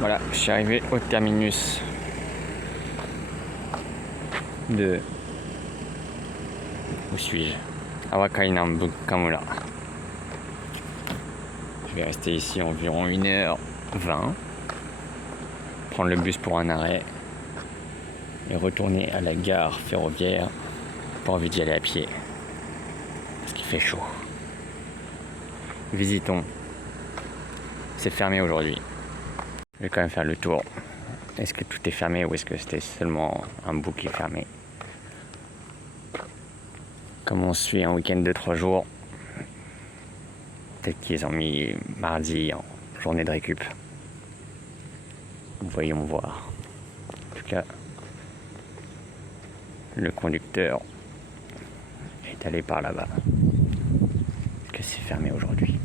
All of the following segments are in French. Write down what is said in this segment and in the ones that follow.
Voilà, je suis arrivé au terminus de... Où suis-je? Awakainambukamura. Je vais rester ici environ 1h20, prendre le bus pour un arrêt et retourner à la gare ferroviaire. Pas envie d'y aller à pied parce qu'il fait chaud. Visitons. C'est fermé aujourd'hui. Je vais quand même faire le tour. Est-ce que tout est fermé ou est-ce que c'était seulement un bout qui est fermé? Comme on suit un week-end de 3 jours, peut-être qu'ils ont mis mardi en journée de récup. Voyons voir. En tout cas, le conducteur est allé par là-bas. Est-ce que c'est fermé aujourd'hui?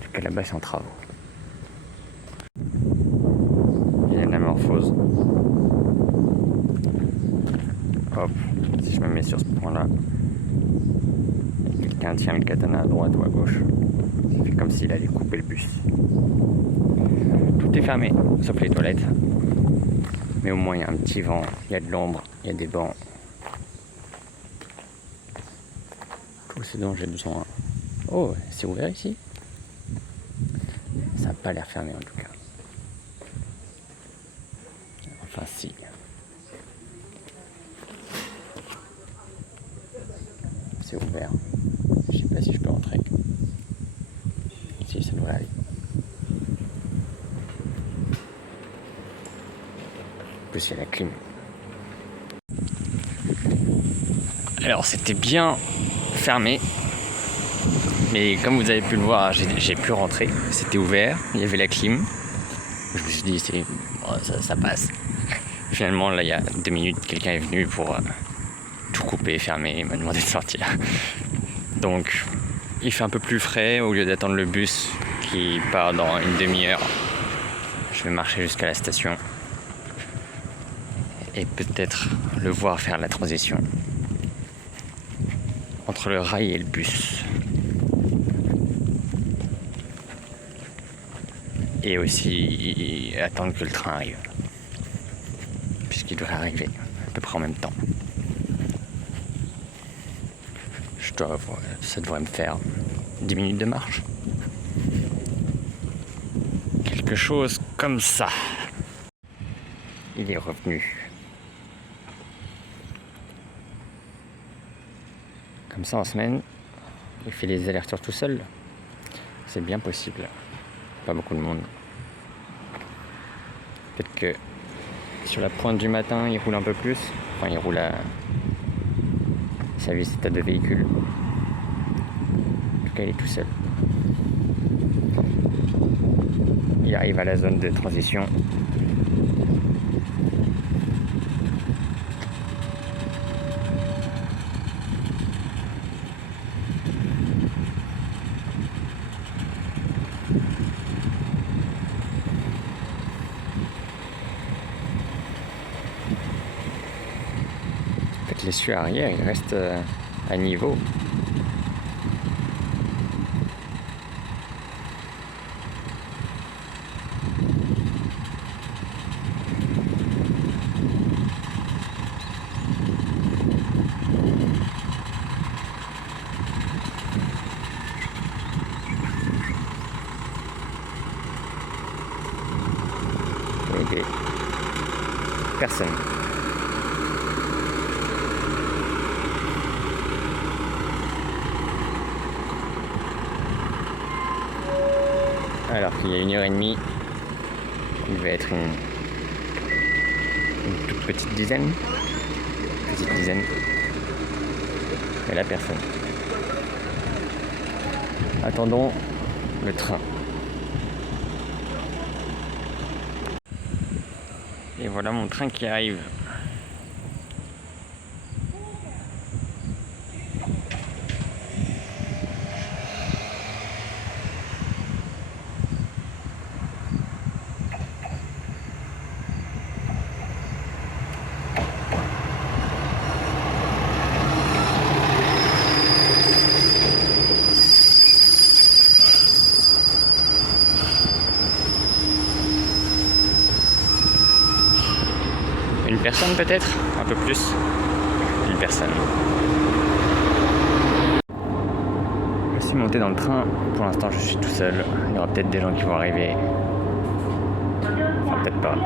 En tout cas, là-bas, c'est en travaux. Il y a une amorphose. Hop, si je me mets sur ce point-là, quelqu'un tient le katana à droite ou à gauche. Ça fait comme s'il allait couper le bus. Tout est fermé, sauf les toilettes. Mais au moins, il y a un petit vent, il y a de l'ombre, il y a des bancs. Tout ce dont j'ai besoin. Oh, c'est ouvert ici? Ça n'a pas l'air fermé en tout cas. Enfin, si. C'est ouvert. Je sais pas si je peux rentrer. Si, ça devrait aller. En plus, il y a la clim. Alors, c'était bien fermé. Mais comme vous avez pu le voir, j'ai pu rentrer. C'était ouvert, il y avait la clim. Je me suis dit, ça passe. Finalement, là, il y a 2 minutes, quelqu'un est venu pour tout couper, fermer, et m'a demandé de sortir. Donc, il fait un peu plus frais. Au lieu d'attendre le bus qui part dans une demi-heure, je vais marcher jusqu'à la station et peut-être le voir faire la transition entre le rail et le bus. Et aussi attendre que le train arrive, puisqu'il devrait arriver à peu près en même temps. Ça devrait me faire 10 minutes de marche. Quelque chose comme ça. Il est revenu. Comme ça en semaine, il fait les allers-retours tout seul. C'est bien possible. Pas beaucoup de monde. Peut-être que sur la pointe du matin, il roule un peu plus. Enfin, il roule à sa visite à 2 véhicules. En tout cas, il est tout seul. Il arrive à la zone de transition. L'essieu arrière, il reste à niveau. Et personne. Alors qu'il y a 1h30, il devait être une toute petite dizaine. Mais là, personne. Attendons le train. Et voilà mon train qui arrive. une personne peut-être, un peu plus. Une personne. Je suis monté dans le train. Pour l'instant, je suis tout seul. Il y aura peut-être des gens qui vont arriver. Enfin, peut-être pas.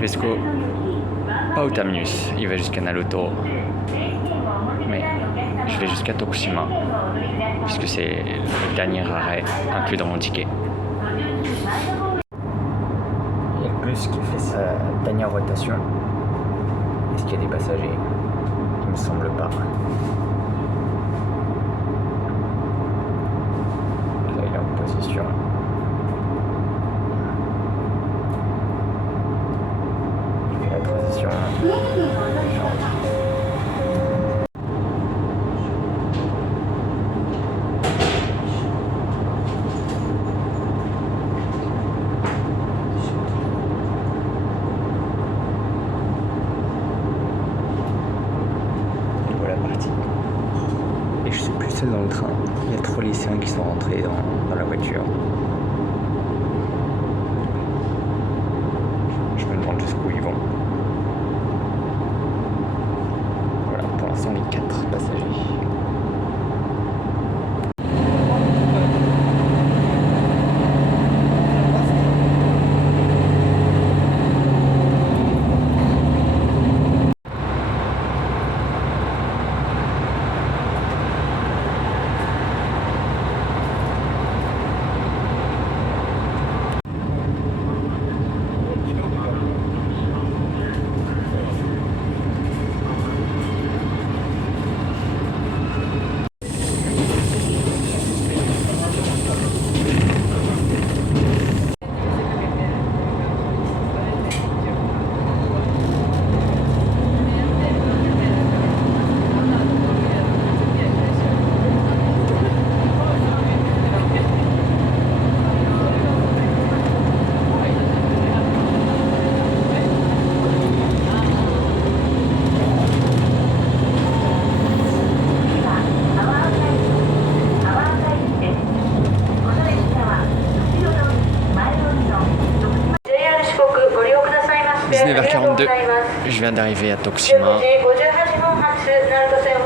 Jusqu'au pas au terminus. Il va jusqu'à Naruto. Mais je vais jusqu'à Tokushima. Puisque c'est le dernier arrêt inclus dans mon ticket. Il y a le bus qui fait sa dernière rotation. Est-ce qu'il y a des passagers? Il me semble pas. Là, il est en position. Il fait la transition. Et je suis plus seul dans le train. Il y a 3 lycéens qui sont rentrés dans la voiture. Je me demande jusqu'où ils vont. Voilà, pour l'instant les 4 passagers. Je viens d'arriver à Tokushima.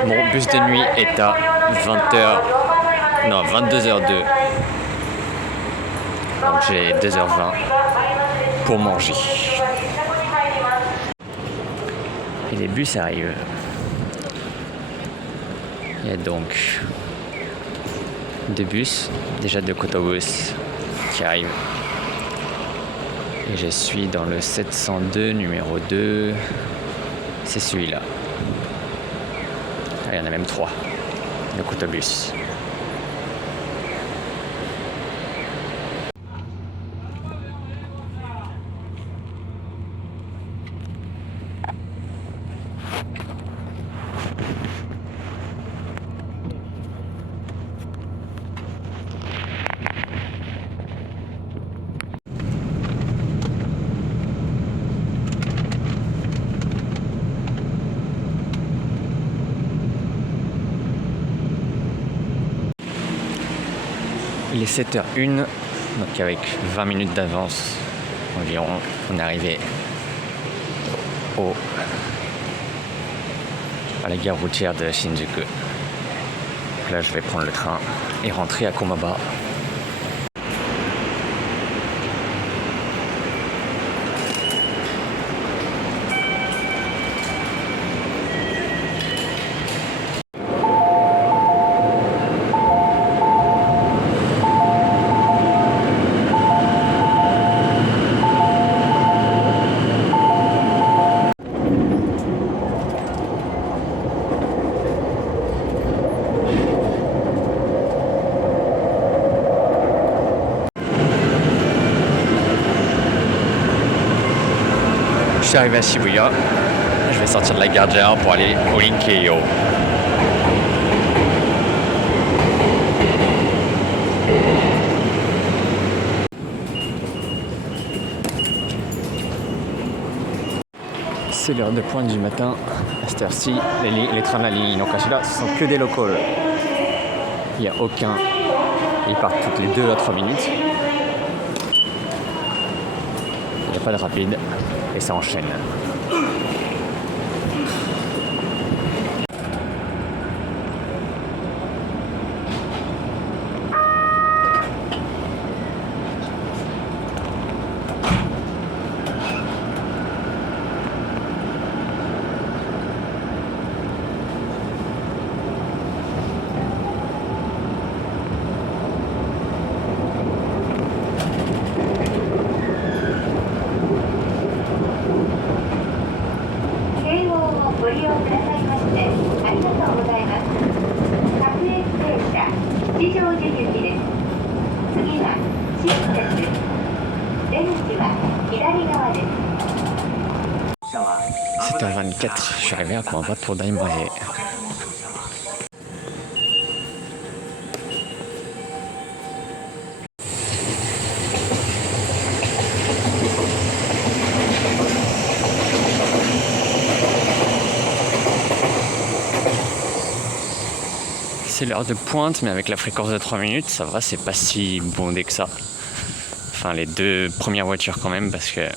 Mon bus de nuit est à 22h02. Donc j'ai 2h20 pour manger. Et les bus arrivent. Il y a donc 2 bus, déjà 2 Kotobus qui arrivent. Et je suis dans le 702, numéro 2. C'est celui-là. Ah, il y en a même 3. Le Kotobus. Il est 7h01, donc avec 20 minutes d'avance environ, on est arrivé à la gare routière de Shinjuku. Donc là, je vais prendre le train et rentrer à Komaba. Je suis arrivé à Shibuya, je vais sortir de la gare Jr pour aller au Linkeio. C'est l'heure de pointe du matin. À cette heure-ci, les trains de la ligne Inokashira, ce sont que des locals. Il n'y a aucun. Ils partent toutes les 2 à 3 minutes. Il y n'y a pas de rapide et ça enchaîne. H24, je suis arrivé à Coimbra pour Daimler. C'est l'heure de pointe, mais avec la fréquence de 3 minutes, ça va, c'est pas si bondé que ça. Enfin, les deux premières voitures quand même, parce que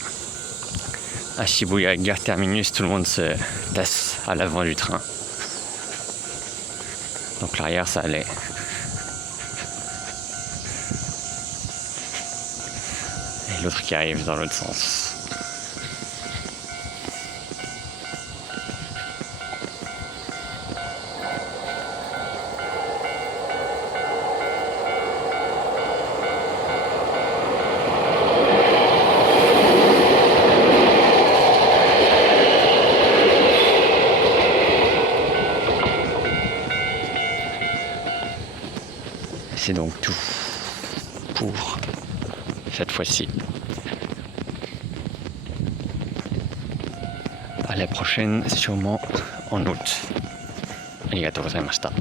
à Shibuya, gare terminus, tout le monde se tasse à l'avant du train. Donc l'arrière, ça allait. Et l'autre qui arrive dans l'autre sens. C'est donc tout pour cette fois-ci. À la prochaine, sûrement en août. Arigatou gozaimashita.